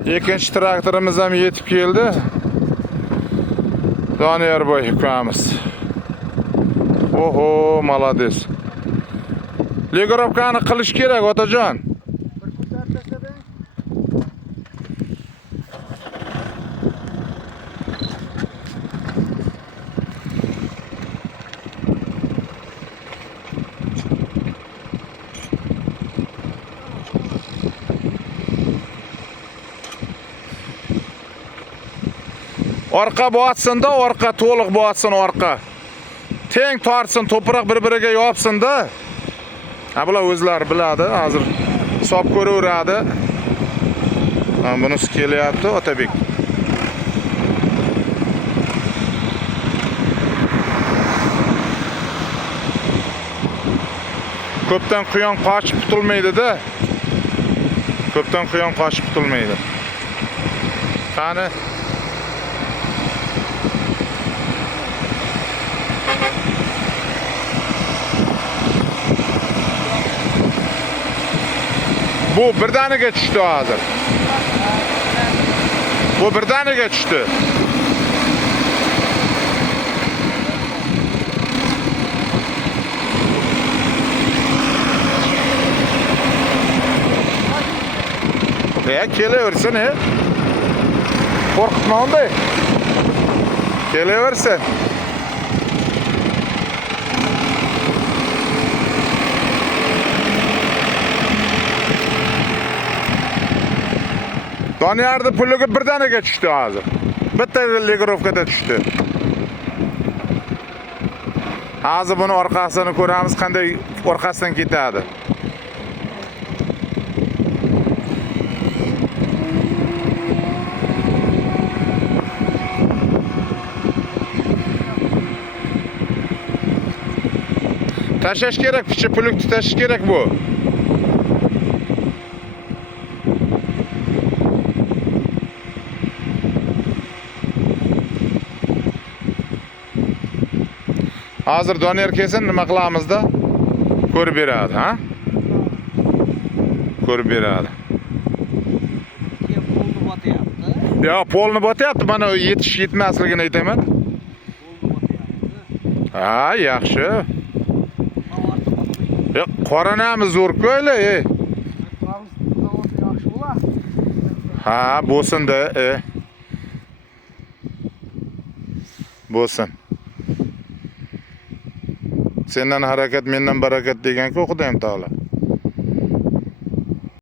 İkinci traktorimiz ham yetib keldi. Doniyor boy ukamiz. Oho, malades. Legorovkani qilish kerak, otajon. Orqa botsin-da, orqa to'liq botsin, orqa. Teng tortsin, to'proq bir-biriga yopsin-da. Ha, bular o'zlari biladi, hozir hisob ko'raveradi. Bunisi kelyapti, Otabek. Ko'pdan quyon qochib qutulmaydi-da. Ko'pdan quyon qochib qutulmaydi. Qani bu birdaniga tushdi hozir. Bu birdaniga tushdi. Ya kelaversin, qo'rqitma unday. Kelaversin. Doniyorni puliga birdaniga tushdi hozir. Bitta legorovkada tushdi. Hozir buni orqasini ko'ramiz, qanday orqasidan ketadi. Tashlash kerak, picha puluk tashlash kerak bu. Hozir Doniyor kelsin, nima qilamizda? Ko'rib beradi, ha? Ko'rib beradi. Polni botyapti. Ya, polni botyapti, mana yetish yetmasligini aytaman. Ha, yaxshi. Ya, qoranamiz zo'r ko'yla, Ha, bo'lsin-da, Bo'lsin. Sendan harakat, mendan barakat degan-ku Xudoyim taolo.